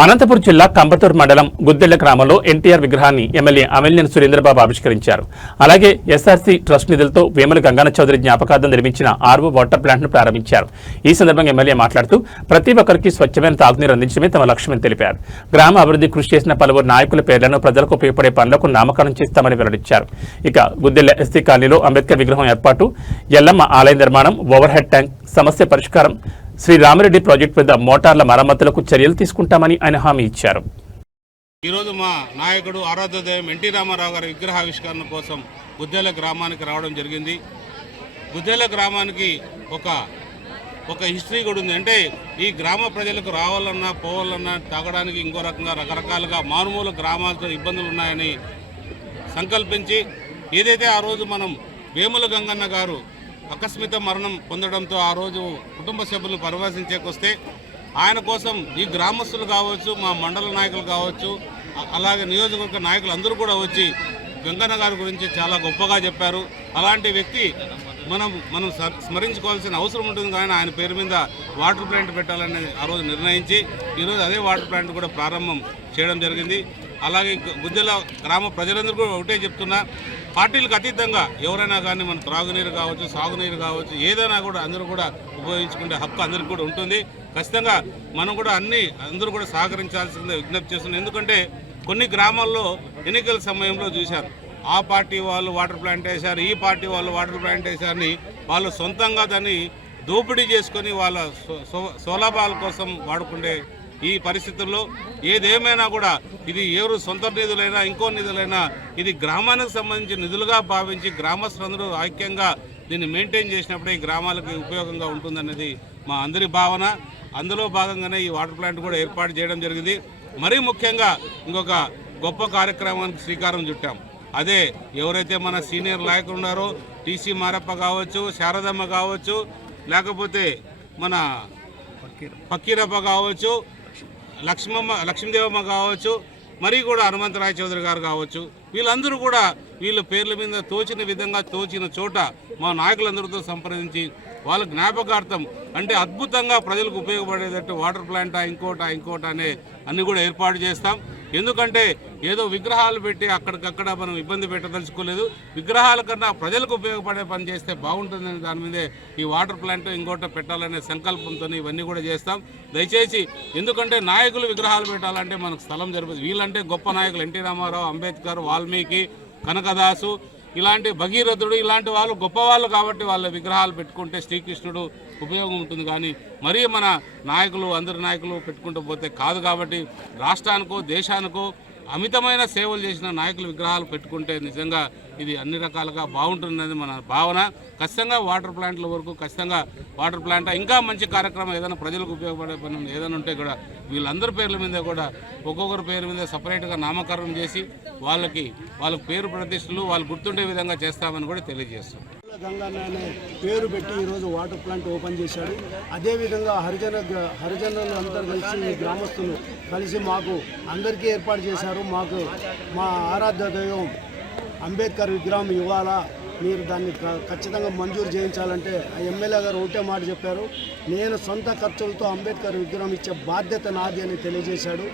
అనంతపురం జిల్లా కంబతూరు మండలం గుద్దెళ్ల గ్రామంలో ఎన్టీఆర్ విగ్రహాన్ని ఎమ్మెల్యే అమిలినేని సురేంద్రబాబు ఆవిష్కరించారు. అలాగే ఎస్ఆర్సీ ట్రస్ట్ నిధులతో వేముల గంగాన చౌదరి జ్ఞాపకార్థం నిర్మించిన ఆర్వో వాటర్ ప్లాంట్ ను ప్రారంభించారు. ఈ సందర్భంగా ఎమ్మెల్యే మాట్లాడుతూ ప్రతి ఒక్కరికి స్వచ్ఛమైన తాగునీరు అందించడమే తమ లక్ష్యమని తెలిపారు. గ్రామ అభివృద్ధి కృషి చేసిన పలువురు నాయకుల పేర్లను ప్రజలకు ఉపయోగపడే పనులకు నామకరణం చేస్తామని వెల్లడించారు. ఇక గుద్దెళ్ల ఎస్టీ కాలనీలో అంబేద్కర్ విగ్రహం ఏర్పాటు, ఎల్లమ్మ ఆలయ నిర్మాణం, ఓవర్ హెడ్ ట్యాంక్ సమస్య పరిష్కారం, శ్రీ రామిరెడ్డి ప్రాజెక్టు వద్ద మోటార్ల మరమ్మతులకు చర్యలు తీసుకుంటామని ఆయన హామీ ఇచ్చారు. ఈరోజు మా నాయకుడు ఆరాధ్యదైవం ఎన్టీ రామారావు గారి విగ్రహావిష్కరణ కోసం గుద్దెల గ్రామానికి రావడం జరిగింది. గుద్దెల గ్రామానికి ఒక హిస్టరీ కూడా ఉంది. అంటే ఈ గ్రామ ప్రజలకు రావాలన్నా పోవాలన్నా తాగడానికి ఇంకో రకంగా రకరకాలుగా మారుమూల గ్రామాలతో ఇబ్బందులు ఉన్నాయని సంకల్పించి ఏదైతే ఆ రోజు మనం వేముల గంగన్న గారు ఆకస్మిక మరణం పొందడంతో ఆ రోజు కుటుంబ సభ్యులు పరామర్శించేకొస్తే ఆయన కోసం ఈ గ్రామస్తులు కావచ్చు, మా మండల నాయకులు కావచ్చు, అలాగే నియోజకవర్గ నాయకులు అందరూ కూడా వచ్చి గంగన్న గారి గురించి చాలా గొప్పగా చెప్పారు. అలాంటి వ్యక్తి మనం స్మరించుకోవాల్సిన అవసరం ఉంటుంది. కానీ ఆయన పేరు మీద వాటర్ ప్లాంట్ పెట్టాలని ఆ రోజు నిర్ణయించి ఈరోజు అదే వాటర్ ప్లాంట్ కూడా ప్రారంభం చేయడం జరిగింది. అలాగే గుద్దెల గ్రామ ప్రజలందరూ కూడా ఒకటే చెప్తున్నా, పార్టీలకు అతీతంగా ఎవరైనా కానీ మన త్రాగునీరు కావచ్చు, సాగునీరు కావచ్చు, ఏదైనా కూడా అందరూ కూడా ఉపయోగించుకునే హక్కు అందరికీ కూడా ఉంటుంది. ఖచ్చితంగా మనం కూడా అందరూ కూడా సహకరించాల్సిందే విజ్ఞప్తి చేస్తున్నాం. ఎందుకంటే కొన్ని గ్రామాల్లో ఎన్నికల సమయంలో చూశారు, ఆ పార్టీ వాళ్ళు వాటర్ ప్లాంట్ వేశారు, ఈ పార్టీ వాళ్ళు వాటర్ ప్లాంట్ వేశారని వాళ్ళు సొంతంగా దాన్ని దోపిడీ చేసుకొని వాళ్ళ స్వలాభాల కోసం వాడుకుంటే ఈ పరిస్థితుల్లో ఏదేమైనా కూడా ఇది ఎవరు సొంత నిధులైనా ఇంకో నిధులైనా ఇది గ్రామానికి సంబంధించిన నిధులుగా భావించి గ్రామస్తులందరూ ఐక్యంగా దీన్ని మెయింటైన్ చేసినప్పుడే ఈ గ్రామాలకు ఉపయోగంగా ఉంటుందనేది మా అందరి భావన. అందులో భాగంగానే ఈ వాటర్ ప్లాంట్ కూడా ఏర్పాటు చేయడం జరిగింది. మరీ ముఖ్యంగా ఇంకొక గొప్ప కార్యక్రమానికి శ్రీకారం చుట్టాం. అదే ఎవరైతే మన సీనియర్ నాయకులు ఉన్నారో టీసీ మారప్ప కావచ్చు, శారదమ్మ కావచ్చు, లేకపోతే మన పక్కీరప్ప కావచ్చు, లక్ష్మీదేవమ్మ కావచ్చు, మరి కూడా హనుమంతరాయ చౌదరి గారు కావచ్చు, వీళ్ళందరూ కూడా వీళ్ళ పేర్ల మీద తోచిన విధంగా తోచిన చోట మా నాయకులందరితో సంప్రదించి వాళ్ళ జ్ఞాపకార్థం అంటే అద్భుతంగా ప్రజలకు ఉపయోగపడేటట్టు వాటర్ ప్లాంట్ ఇంకోట అనే అన్ని కూడా ఏర్పాటు చేస్తాం. ఎందుకంటే ఏదో విగ్రహాలు పెట్టి అక్కడికక్కడ మనం ఇబ్బంది పెట్టదలుచుకోలేదు. విగ్రహాల కన్నా ప్రజలకు ఉపయోగపడే పని చేస్తే బాగుంటుందని దాని మీదే ఈ వాటర్ ప్లాంట్ ఇంకోట పెట్టాలనే సంకల్పంతో ఇవన్నీ కూడా చేస్తాం. దయచేసి ఎందుకంటే నాయకులు విగ్రహాలు పెట్టాలంటే మనకు స్థలం జరుగుతుంది. వీళ్ళంటే గొప్ప నాయకులు ఎన్టీ రామారావు, అంబేద్కర్, వాల్మీకి, కనకదాసు, ఇలాంటి భగీరథుడు ఇలాంటి వాళ్ళు గొప్పవాళ్ళు కాబట్టి వాళ్ళ విగ్రహాలు పెట్టుకుంటే శ్రీకృష్ణుడు ఉపయోగం ఉంటుంది. కానీ మరీ మన నాయకులు అందరి నాయకులు పెట్టుకుంటూ పోతే కాదు. కాబట్టి రాష్ట్రానికో దేశానికో అమితమైన సేవలు చేసిన నాయకుల విగ్రహాలు పెట్టుకుంటే నిజంగా ఇది అన్ని రకాలుగా బాగుంటుందనేది మన భావన. ఖచ్చితంగా వాటర్ ప్లాంట్ల వరకు ఖచ్చితంగా వాటర్ ప్లాంట్ ఇంకా మంచి కార్యక్రమం ఏదైనా ప్రజలకు ఉపయోగపడే పని ఏదైనా ఉంటే కూడా వీళ్ళందరి పేర్ల మీద కూడా ఒక్కొక్కరి పేరు మీద సపరేట్గా నామకరణం చేసి వాళ్ళ పేరు ప్రతిష్టలు వాళ్ళు గుర్తుండే విధంగా చేస్తామని కూడా తెలియజేస్తాం. గంగన్న అనే పేరు పెట్టి ఈరోజు వాటర్ ప్లాంట్ ఓపెన్ చేశాడు. అదేవిధంగా హరిజనులు అందరూ కలిసి గ్రామస్తులు కలిసి మాకు అందరికీ ఏర్పాటు చేశారు. మాకు మా ఆరాధ్య దైవం అంబేద్కర్ విగ్రహం ఇవ్వాలా, మీరు దాన్ని ఖచ్చితంగా మంజూరు చేయించాలంటే ఆ ఎమ్మెల్యే గారు ఒకటే మాట చెప్పారు, నేను సొంత ఖర్చులతో అంబేద్కర్ విగ్రహం ఇచ్చే బాధ్యత నాది అని తెలియజేశాడు.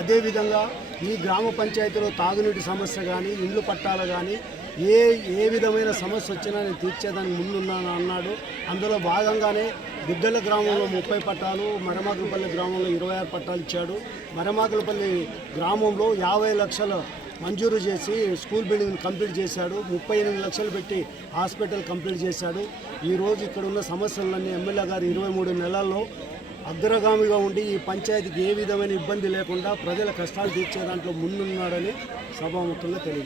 అదేవిధంగా ఈ గ్రామ పంచాయతీలో తాగునీటి సమస్య కానీ, ఇండ్లు పట్టాలు కానీ ఏ విధమైన సమస్య వచ్చినా నేను తీర్చేదానికి ముందున్నాను అన్నాడు. అందులో భాగంగానే గుద్దెల గ్రామంలో 30 పట్టాలు, మరమాకులపల్లి గ్రామంలో 26 పట్టాలు ఇచ్చాడు. మరమాకులపల్లి గ్రామంలో 50 లక్షలు మంజూరు చేసి స్కూల్ బిల్డింగ్ కంప్లీట్ చేశాడు. 38 లక్షలు పెట్టి హాస్పిటల్ కంప్లీట్ చేశాడు. ఈరోజు ఇక్కడ ఉన్న సమస్యలన్నీ ఎమ్మెల్యే గారు 23 నెలల్లో అగ్రగామిగా ఉండి ఈ పంచాయతీకి ఏ విధమైన ఇబ్బంది లేకుండా ప్రజల కష్టాలు తీర్చే దాంట్లో ముందున్నాడని సభాముఖంగా తెలియదు.